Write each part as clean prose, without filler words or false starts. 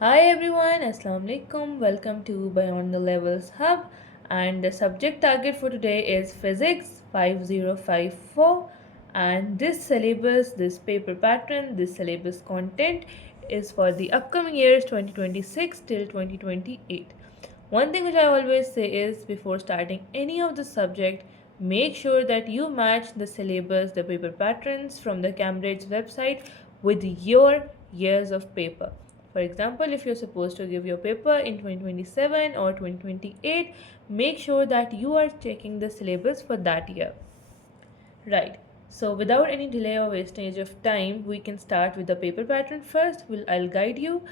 Hi everyone, Assalamu alaikum. Welcome to Beyond the Levels Hub. And the subject target for today is Physics 5054. And this syllabus, this paper pattern, this syllabus content is for the upcoming years 2026 till 2028. One thing which I always say is before starting any of the subject, make sure that you match the syllabus, the paper patterns from the Cambridge website with your years of paper. For example, if you're supposed to give your paper in 2027 or 2028, make sure that you are checking the syllabus for that year. Right. So without any delay or wastage of time, we can start with the paper pattern first. I'll guide you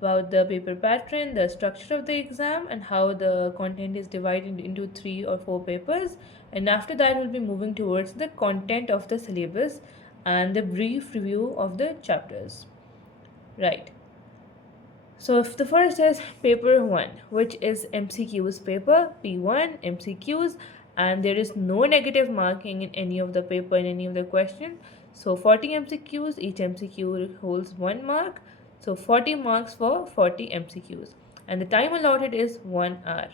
about the paper pattern, the structure of the exam, and how the content is divided into 3 or 4 papers. And after that, we'll be moving towards the content of the syllabus and the brief review of the chapters. Right. So if the first is paper 1, which is MCQs paper, P1 MCQs, and there is no negative marking in any of the paper in any of the question. So 40 MCQs, each MCQ holds 1 mark. So 40 marks for 40 MCQs. And the time allotted is 1 hour.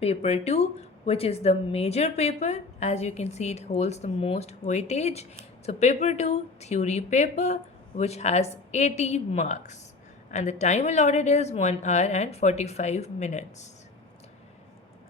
Paper 2, which is the major paper, as you can see it holds the most weightage. So paper 2, theory paper, which has 80 marks, and the time allotted is 1 hour and 45 minutes.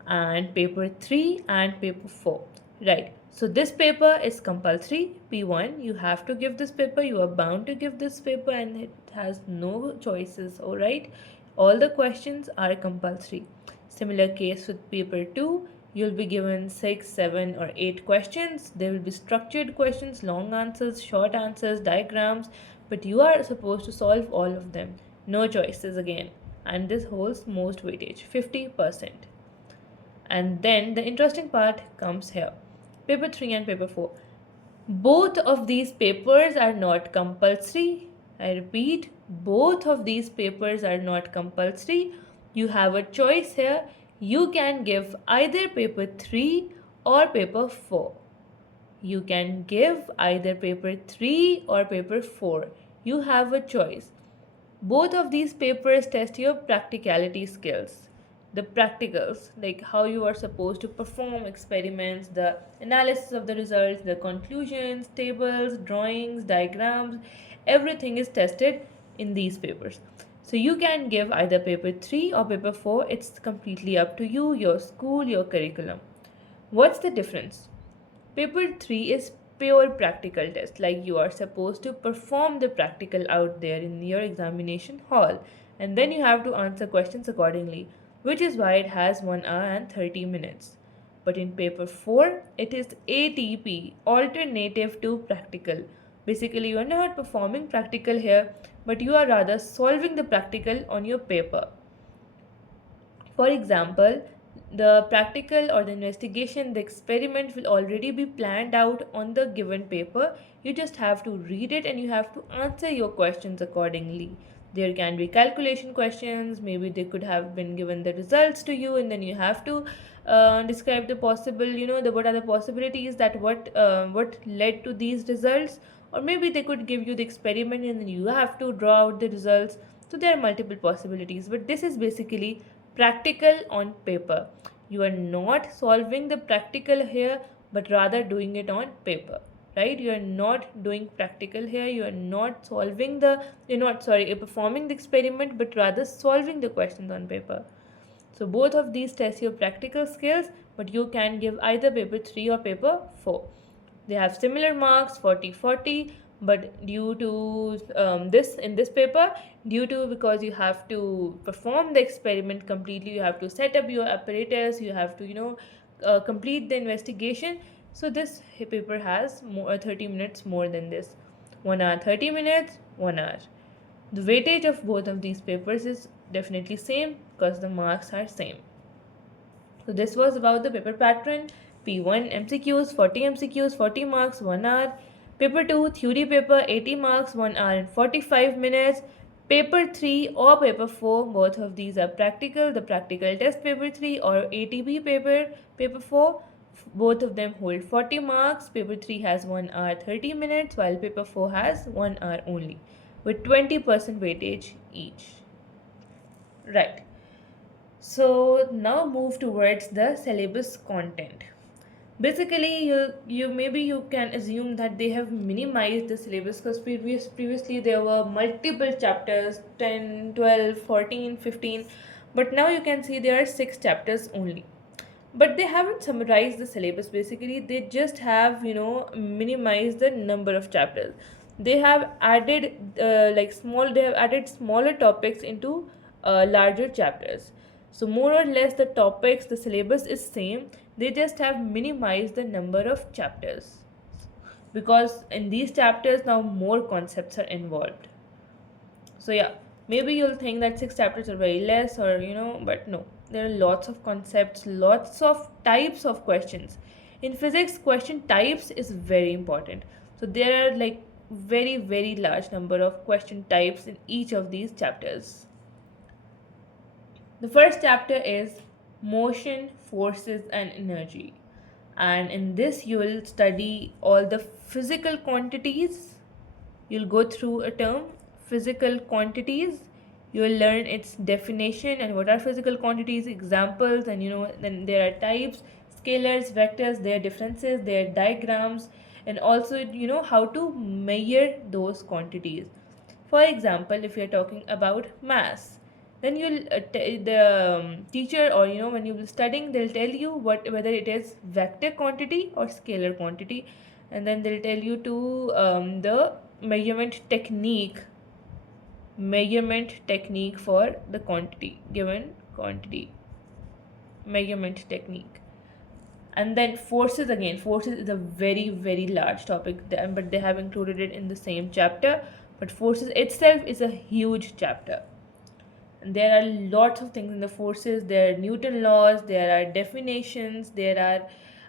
And paper 3 and paper 4, right? So this paper is compulsory, P1. You have to give this paper, you are bound to give this paper, and it has no choices. All right, all the questions are compulsory. Similar case with paper 2, you'll be given 6, 7 or 8 questions. There will be structured questions, long answers, short answers, diagrams, but you are supposed to solve all of them. No choices again. And this holds most weightage, 50%. And then the interesting part comes here. Paper 3 and paper 4. Both of these papers are not compulsory. I repeat, both of these papers are not compulsory. You have a choice here. You can give either paper 3 or paper 4. You can give either paper 3 or paper 4. You have a choice. Both of these papers test your practicality skills. The practicals, like how you are supposed to perform experiments, the analysis of the results, the conclusions, tables, drawings, diagrams, everything is tested in these papers. So you can give either paper 3 or paper 4. It's completely up to you, your school, your curriculum. What's the difference? Paper 3 is pure practical test, like you are supposed to perform the practical out there in your examination hall, and then you have to answer questions accordingly, which is why it has 1 hour and 30 minutes. But in paper 4, it is ATP, alternative to practical. Basically, you are not performing practical here, but you are rather solving the practical on your paper. For example, the practical or the investigation, the experiment will already be planned out on the given paper. You just have to read it and you have to answer your questions accordingly. There can be calculation questions, maybe they could have been given the results to you, and then you have to describe the possible, what are the possibilities that what led to these results, or maybe they could give you the experiment and then you have to draw out the results. So there are multiple possibilities, but this is basically practical on paper. You are not solving the practical here, but rather doing it on paper, right? You are not doing practical here. You are not solving the, you're not, sorry, performing the experiment, but rather solving the questions on paper. So both of these test your practical skills, but you can give either paper 3 or paper 4. They have similar marks, 40-40, but due to this in this paper, due to because you have to perform the experiment completely, you have to set up your apparatus, you have to complete the investigation. So this paper has more 30 minutes more than this. 1 hour 30 minutes, 1 hour. The weightage of both of these papers is definitely same because the marks are same. So this was about the paper pattern. P1 MCQs, 40 MCQs, 40 marks, 1 hour. Paper 2 theory paper, 80 marks, 1 hour and 45 minutes. Paper 3 or paper 4, both of these are practical. The practical test paper 3 or ATP paper 4, both of them hold 40 marks. Paper 3 has 1 hour 30 minutes while paper 4 has 1 hour only. with 20% weightage each. Right. So now move towards the syllabus content. Basically, you maybe you can assume that they have minimized the syllabus because previously there were multiple chapters, 10, 12, 14, 15, but now you can see there are 6 chapters only. But they haven't summarized the syllabus. Basically, they just have minimized the number of chapters. They have added they have added smaller topics into larger chapters. So more or less the topics, the syllabus is same. They just have minimized the number of chapters because in these chapters now more concepts are involved. So yeah, maybe you'll think that 6 chapters are very less, or but no, there are lots of concepts, lots of types of questions. In physics, question types is very important. So there are like very very large number of question types in each of these chapters. The first chapter is motion, forces, and energy. And in this, you will study all the physical quantities. You'll go through a term, physical quantities. You will learn its definition and what are physical quantities, examples, and then there are types, scalars, vectors, their differences, their diagrams, and also how to measure those quantities. For example, if you're talking about mass, then the teacher, or when you will studying, they'll tell you whether it is vector quantity or scalar quantity, and then they'll tell you to the measurement technique for the given quantity, measurement technique. And then forces, again, forces is a very very large topic, but they have included it in the same chapter. But forces itself is a huge chapter, and there are lots of things in the forces. There are Newton laws, there are definitions, there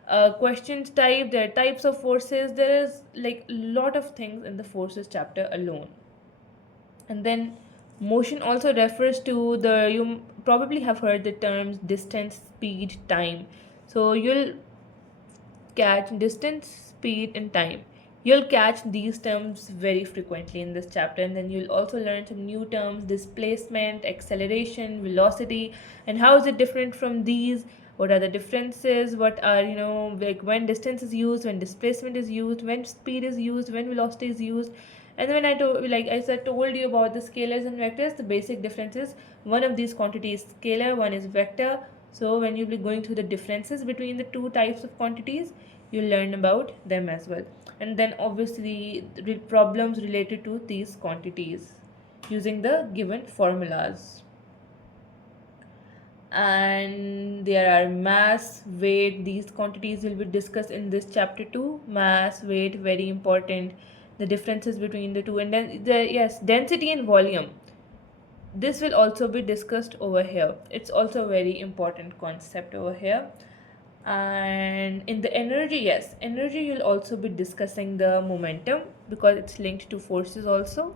are questions type, there are types of forces. There is like a lot of things in the forces chapter alone. And then motion also refers to you probably have heard the terms distance, speed, time. So you'll catch distance, speed, and time. You'll catch these terms very frequently in this chapter, and then you'll also learn some new terms: displacement, acceleration, velocity, and how is it different from these? What are the differences? What are, like when distance is used, when displacement is used, when speed is used, when velocity is used. And when as I told you about the scalars and vectors, the basic difference is one of these quantities is scalar, one is vector. So when you'll be going through the differences between the two types of quantities, you'll learn about them as well. And then obviously problems related to these quantities using the given formulas. And there are mass, weight. These quantities will be discussed in this chapter too. Mass, weight, very important. The differences between the two, and then density and volume. This will also be discussed over here. It's also a very important concept over here. And in the energy, yes, energy, you'll also be discussing the momentum because it's linked to forces also.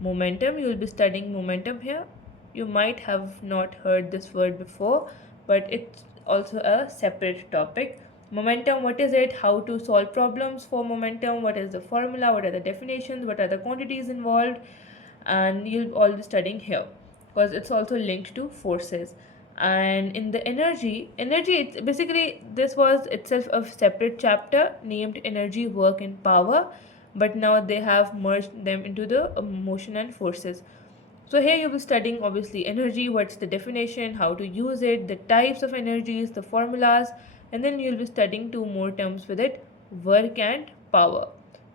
Momentum, you'll be studying momentum here. You might have not heard this word before, but it's also a separate topic. Momentum, what is it? How to solve problems for momentum? What is the formula? What are the definitions? What are the quantities involved? And you'll all be studying here because it's also linked to forces. And in the energy, it's basically, this was itself a separate chapter named energy, work, and power, but now they have merged them into the motion and forces. So here you'll be studying obviously energy, what's the definition, how to use it, the types of energies, the formulas, and then you'll be studying two more terms with it, work and power.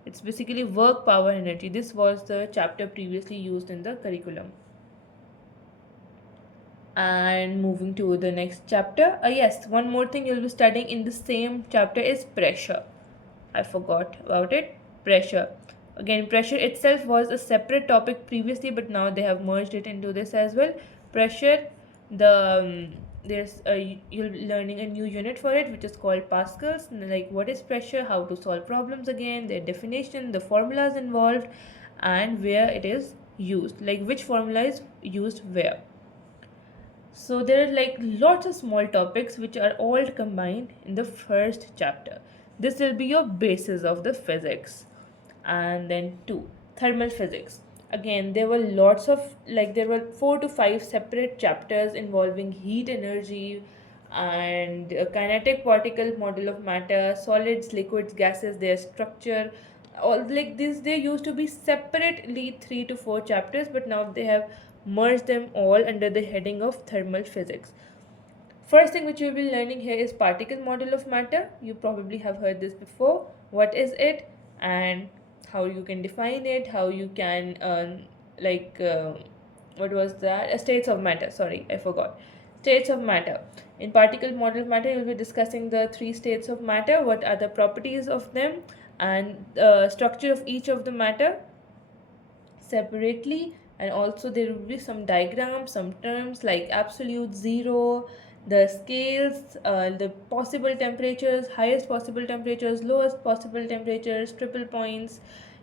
It's basically work, power, energy. This was the chapter previously used in the curriculum. And moving to the next chapter, yes, one more thing you'll be studying in the same chapter is pressure. I forgot about it. Pressure. Again, pressure itself was a separate topic previously, but now they have merged it into this as well. Pressure, you're learning a new unit for it, which is called pascals. Like what is pressure, how to solve problems, again their definition, the formulas involved, and where it is used, like which formula is used where. So there are like lots of small topics which are all combined in the first chapter. This will be your basis of the physics. And then 2, thermal physics. again, there were lots of, like, there were 4 to 5 separate chapters involving heat energy and kinetic particle model of matter, solids, liquids, gases, their structure. All like this, there used to be separately 3 to 4 chapters, but now they have merged them all under the heading of thermal physics. First thing which you'll be learning here is particle model of matter. You probably have heard this before. What is it, and how you can define it, how you can like what was that? States of matter. Sorry, I forgot. States of matter. In particle model of matter, you'll be discussing the 3 states of matter, what are the properties of them, and the structure of each of the matter separately. And also there will be some diagrams, some terms like absolute zero, the scales, the possible temperatures, highest possible temperatures, lowest possible temperatures, triple points,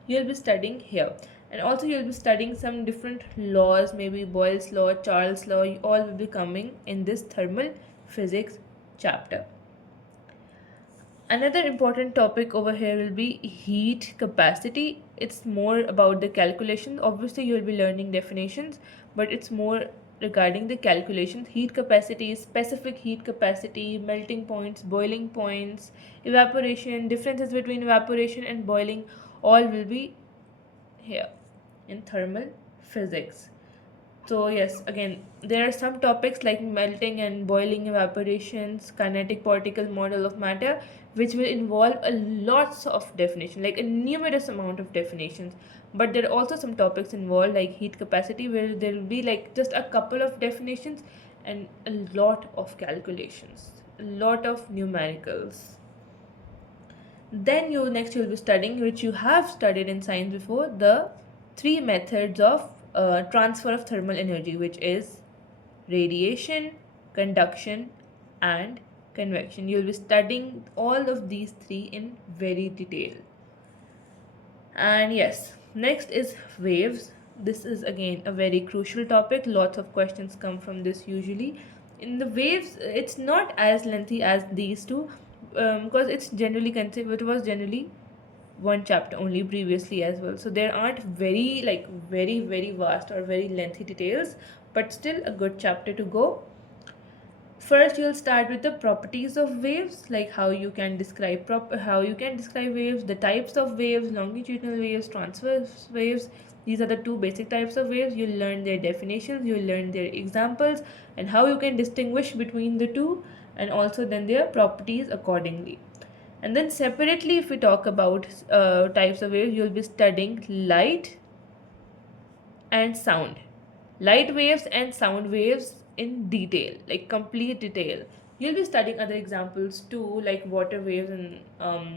you'll be studying here. And also you'll be studying some different laws, maybe Boyle's law, Charles law, all will be coming in this thermal physics chapter. Another important topic over here will be heat capacity. It's more about the calculations. Obviously, you'll be learning definitions, but it's more regarding the calculations. Heat capacity, specific heat capacity, melting points, boiling points, evaporation, differences between evaporation and boiling, all will be here in thermal physics. So yes, again, there are some topics like melting and boiling, evaporations, kinetic particle model of matter, which will involve a lots of definition, like a numerous amount of definitions. But there are also some topics involved like heat capacity, where there will be like just a couple of definitions and a lot of calculations, a lot of numericals. Then you'll be studying, which you have studied in science before, the 3 methods of transfer of thermal energy, which is radiation, conduction, and convection. You'll be studying all of these 3 in very detail. And yes, next is waves. This is again a very crucial topic. Lots of questions come from this usually. In the waves, it's not as lengthy as these two, because it's generally considered, it was generally one chapter only previously as well. So there aren't very, like, very vast or very lengthy details, but still a good chapter to go. First, you'll start with the properties of waves, like how you can describe waves, the types of waves, longitudinal waves, transverse waves. These are the 2 basic types of waves. You'll learn their definitions, you'll learn their examples, and how you can distinguish between the two, and also then their properties accordingly. And then separately, if we talk about types of waves, you'll be studying light and sound. Light waves and sound waves in detail, like complete detail. You'll be studying other examples too, like water waves and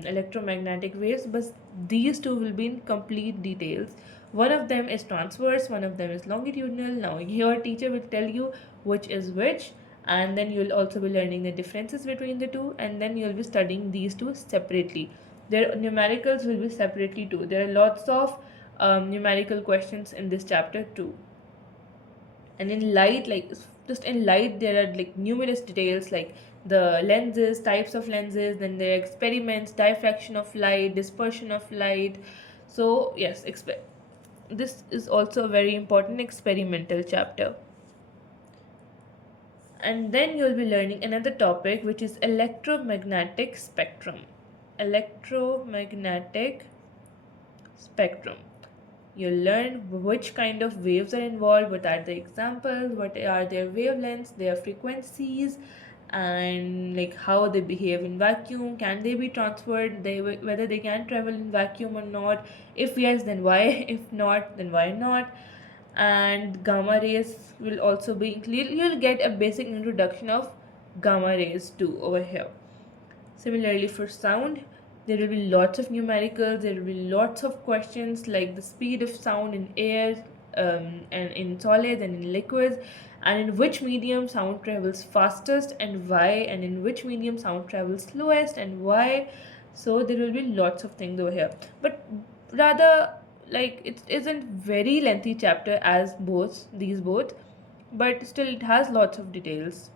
electromagnetic waves, but these two will be in complete details. One of them is transverse, one of them is longitudinal. Now, your teacher will tell you which is which, and then you'll also be learning the differences between the two, and then you'll be studying these two separately. Their numericals will be separately too. There are lots of numerical questions in this chapter too. And in light, like, just in light, there are like numerous details, like the lenses, types of lenses, then the experiments, diffraction of light, dispersion of light. So yes, this is also a very important experimental chapter. And then you'll be learning another topic, which is electromagnetic spectrum. Electromagnetic spectrum. You'll learn which kind of waves are involved, what are the examples, what are their wavelengths, their frequencies, and like how they behave in vacuum. Can they be transferred? Whether they can travel in vacuum or not. If yes, then why? If not, then why not? And gamma rays will also be included. You'll get a basic introduction of gamma rays too over here. Similarly, for sound, there will be lots of numericals, there will be lots of questions like the speed of sound in air, and in solids and in liquids, and in which medium sound travels fastest and why, and in which medium sound travels slowest and why. So there will be lots of things over here, but rather, like, it isn't very lengthy chapter as both, but still it has lots of details.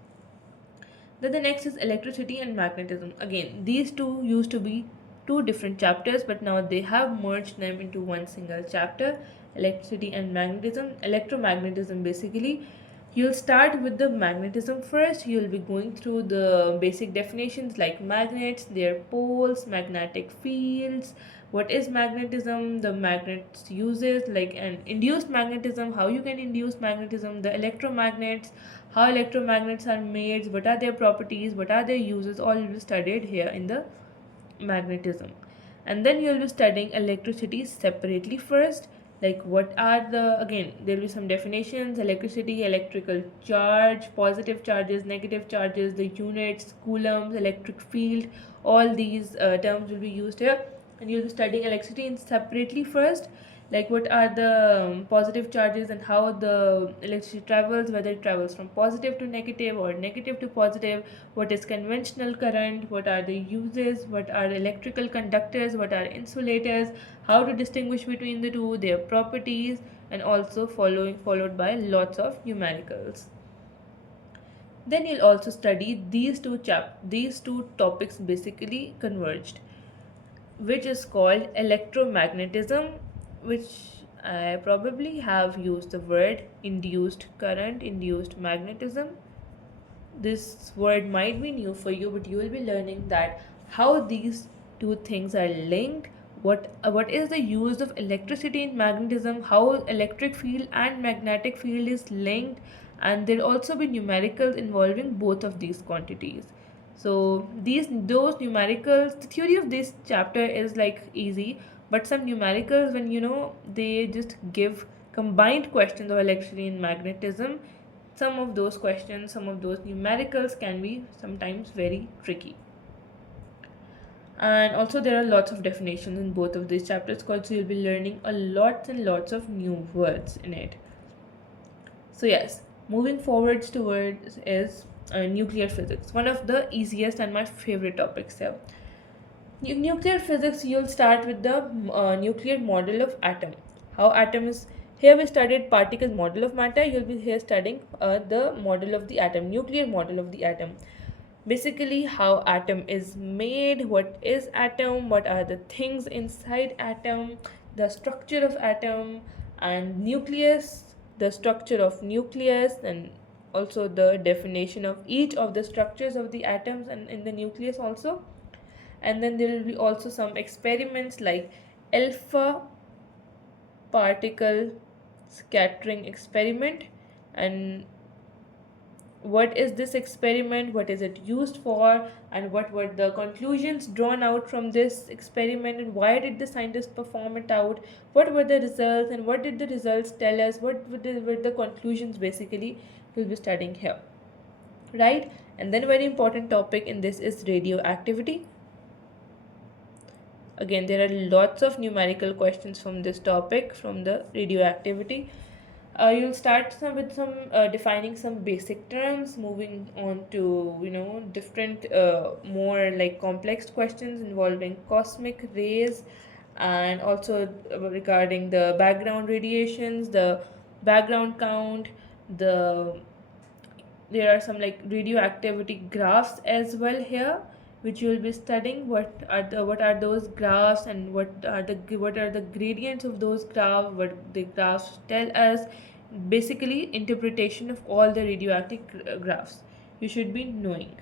Then the next is electricity and magnetism. Again, these two used to be 2 different chapters, but now they have merged them into one single chapter. electricity and magnetism. Electromagnetism, basically, you'll start with the magnetism first. You'll be going through the basic definitions like magnets, their poles, magnetic fields, what is magnetism, the magnets uses, like an induced magnetism, how you can induce magnetism, the electromagnets, how electromagnets are made, what are their properties, what are their uses, all will be studied here in the magnetism. And then you'll be studying electricity separately first, like what are the, again there'll be some definitions: electricity, electrical charge, positive charges, negative charges, the units, coulombs, electric field, all these terms will be used here. And you'll be studying electricity in separately first, like what are the positive charges and how the electricity travels, whether it travels from positive to negative or negative to positive, what is conventional current, what are the uses, what are electrical conductors, what are insulators, how to distinguish between the two, their properties, and also followed by lots of numericals. Then you'll also study these two topics basically converged, which is called electromagnetism, which I probably have used the word induced current, induced magnetism. This word might be new for you, but you will be learning that how these two things are linked, what is the use of electricity in magnetism, how electric field and magnetic field is linked, and there'll also be numericals involving both of these quantities. So those numericals, the theory of this chapter is like easy, but some numericals, when they just give combined questions of electricity and magnetism, some of those questions, some of those numericals can be sometimes very tricky. And also there are lots of definitions in both of these chapters, so you'll be learning a lot and lots of new words in it. So yes, moving forwards towards is nuclear physics, one of the easiest and my favorite topics here. Nuclear physics, you'll start with the nuclear model of atom. How atom is, here we studied particle model of matter, you'll be here studying the model of the atom, nuclear model of the atom. Basically how atom is made, what is atom, what are the things inside atom, the structure of atom, and nucleus, the structure of nucleus, and also the definition of each of the structures of the atoms and in the nucleus also. And then there will be also some experiments like alpha particle scattering experiment, and what is this experiment, what is it used for, and what were the conclusions drawn out from this experiment, and why did the scientists perform it out, what were the results, and what did the results tell us, what were the conclusions, basically we'll be studying here, right? And then very important topic in this is radioactivity. Again, there are lots of numerical questions from this topic, from the radioactivity. You'll start with some defining some basic terms, moving on to different more like complex questions involving cosmic rays, and also regarding the background radiations, the background count, there are some like radioactivity graphs as well here, which you will be studying what are those graphs, and what are the gradients of those graphs, what the graphs tell us, basically interpretation of all the radioactive graphs you should be knowing.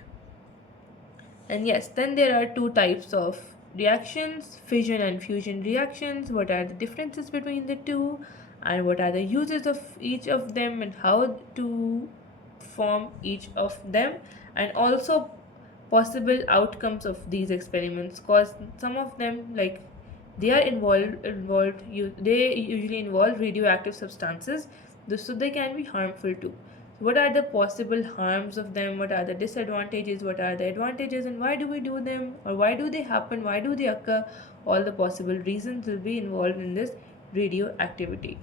And yes, then there are two types of reactions: fission and fusion reactions. What are the differences between the two, and what are the uses of each of them, and how to form each of them, and also possible outcomes of these experiments, because some of them, like, they are they usually involve radioactive substances, so they can be harmful too. What are the possible harms of them, what are the disadvantages, what are the advantages, and why do we do them, or why do they happen, why do they occur, all the possible reasons will be involved in this radioactivity.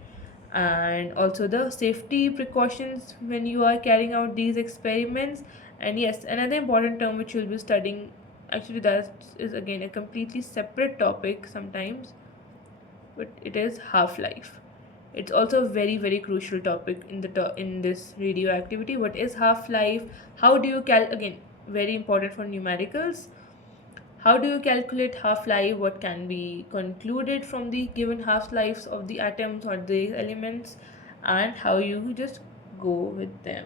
And also the safety precautions when you are carrying out these experiments. And yes, another important term which you'll be studying, actually that is again a completely separate topic sometimes, but it is half-life. It's also a very very crucial topic in this radioactivity. What is half-life, how do you again very important for numericals, how do you calculate half-life, what can be concluded from the given half-lives of the atoms or the elements, and how you just go with them.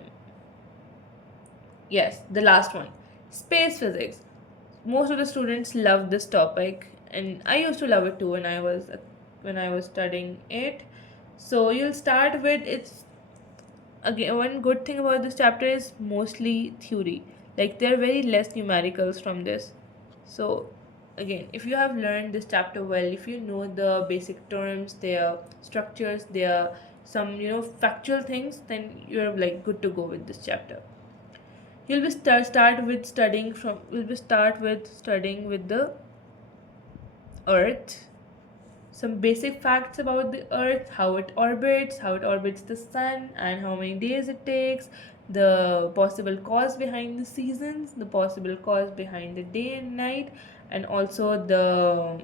Yes, the last one, space physics. Most of the students love this topic, and I used to love it too when I was studying it. So you'll start with its, again, one good thing about this chapter is mostly theory. Like there are very less numericals from this. So again, if you have learned this chapter well, if you know the basic terms, their structures, their some factual things, then you're like good to go with this chapter. You'll be start with studying from You'll be start with studying with the earth, some basic facts about the earth, how it orbits the sun, and how many days it takes, the possible cause behind the seasons, the possible cause behind the day and night, and also the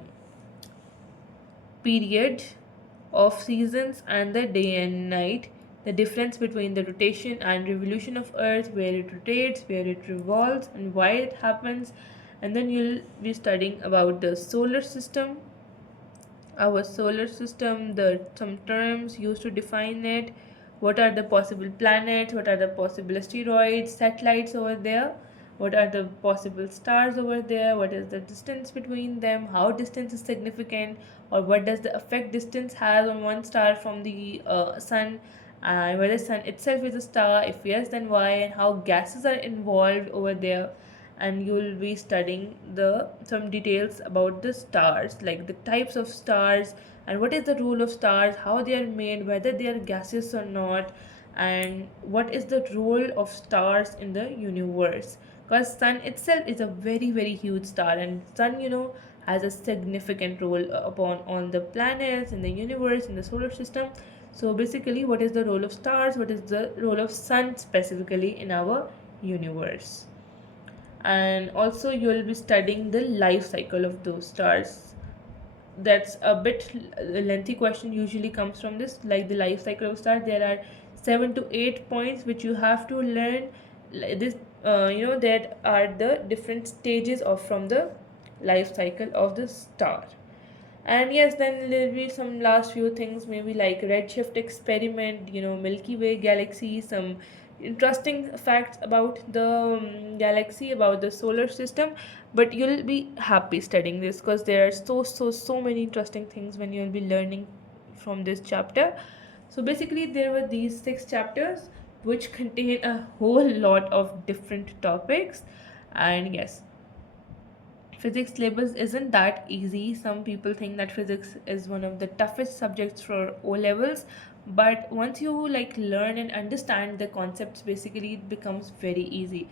period of seasons and the day and night, the difference between the rotation and revolution of earth, where it rotates, where it revolves, and why it happens. And then you'll be studying about the solar system, our solar system, the some terms used to define it, what are the possible planets, what are the possible asteroids, satellites over there, what are the possible stars over there, what is the distance between them, how distance is significant, or what does the effect distance has on one star from the sun, and whether sun itself is a star, if yes then why, and how gases are involved over there. And you'll be studying the some details about the stars, like the types of stars, and what is the rule of stars, how they are made, whether they are gaseous or not, and what is the role of stars in the universe, because sun itself is a very very huge star, and sun has a significant role upon all the planets in the universe, in the solar system. So basically, what is the role of stars, what is the role of sun specifically in our universe. And also you'll be studying the life cycle of those stars. That's a bit lengthy question usually comes from this, like the life cycle of stars. There are 7 to 8 points which you have to learn. This that are the different stages of from the life cycle of the star. And yes, then there'll be some last few things, maybe like redshift experiment, Milky Way galaxy, some interesting facts about the galaxy, about the solar system. But you'll be happy studying this because there are so many interesting things when you'll be learning from this chapter. So basically, there were these 6 chapters which contain a whole lot of different topics. And yes, physics syllabus isn't that easy. Some people think that physics is one of the toughest subjects for O levels, but once you like learn and understand the concepts, basically it becomes very easy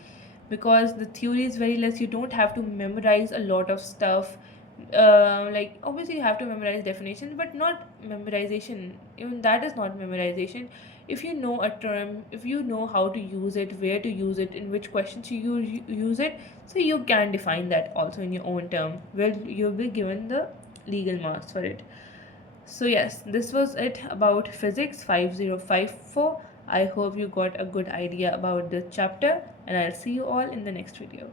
because the theory is very less. You don't have to memorize a lot of stuff. Like obviously you have to memorize definitions, but not memorization. Even that is not memorization. If you know a term, if you know how to use it, where to use it, in which questions use it, so you can define that also in your own term. Well, you'll be given the legal marks for it. So yes, this was it about physics 5054. I hope you got a good idea about the chapter, and I'll see you all in the next video.